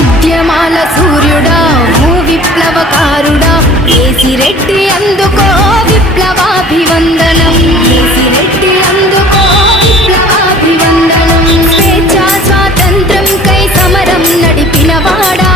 ఉద్యమాల సూర్యుడా ఓ విప్లవకారుడా కేసిరెడ్డి అందుకో విప్లవాభివందనం. కేసిరెడ్డి అందుకో విప్లవాభివందనం. స్వేచ్ఛా స్వాతంత్రం కై సమరం నడిపినవాడా,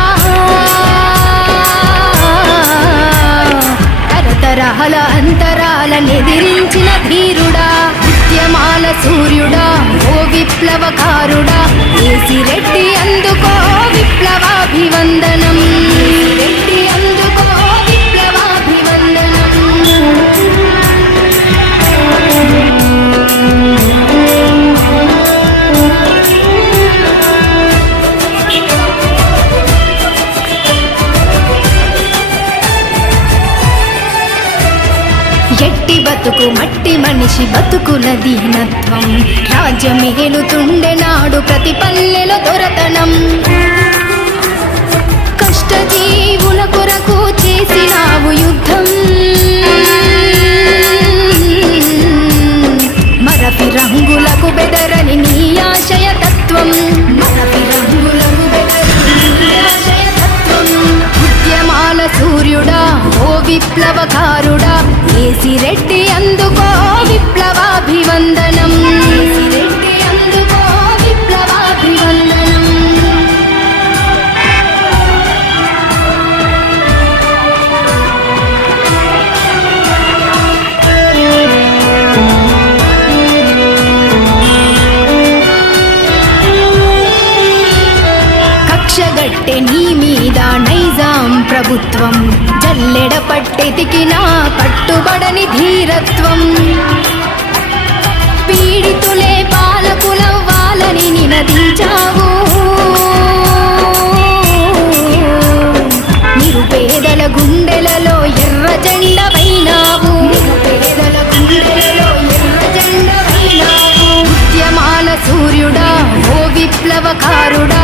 తరతరాల అంతరాలనెదిరించిన ధీరుడా, ఉద్యమాల సూర్యుడా ఓ విప్లవకారుడా కేసిరెడ్డి అందుకో విప్లవాభివందనం. కేసిరెడ్డి అందుకో విప్లవాభివందనం. ఎట్టి బతుకు మట్టి మనిషి బతుకుల దీనత్వం, రాజ్యమేలుతుండె నాడు ప్రతి పల్లెలో దొరతనం. కష్టజీవుల కొరకు చేసినావు యుద్ధం, మరపి రంగులకు బెదరని నీ ఆశయ తత్వం. మరపి రంగులకు బెదరని నీ ఆశయ తత్వం. ఉద్యమాల సూర్యుడా ఓ విప్లవకారుడా కేసిరెడ్డి అందుకో విప్లవాభివందనం. కేసిరెడ్డి అందుకో విప్లవాభివందనం. కక్షగట్టె నీ మీద నైజాం ప్రభుత్వం, జల్లెడ పట్టెతికినా పట్టుబడని ధీరత్వం. పీడితులే పాలకులవ్వాలని నినదించావు, నిరుపేదల గుండెలలో ఎర్ర జెండవైనావు. నిరుపేదల గుండెలలో ఎర్ర జెండవైనావు. ఉద్యమాల సూర్యుడా ఓ విప్లవకారుడా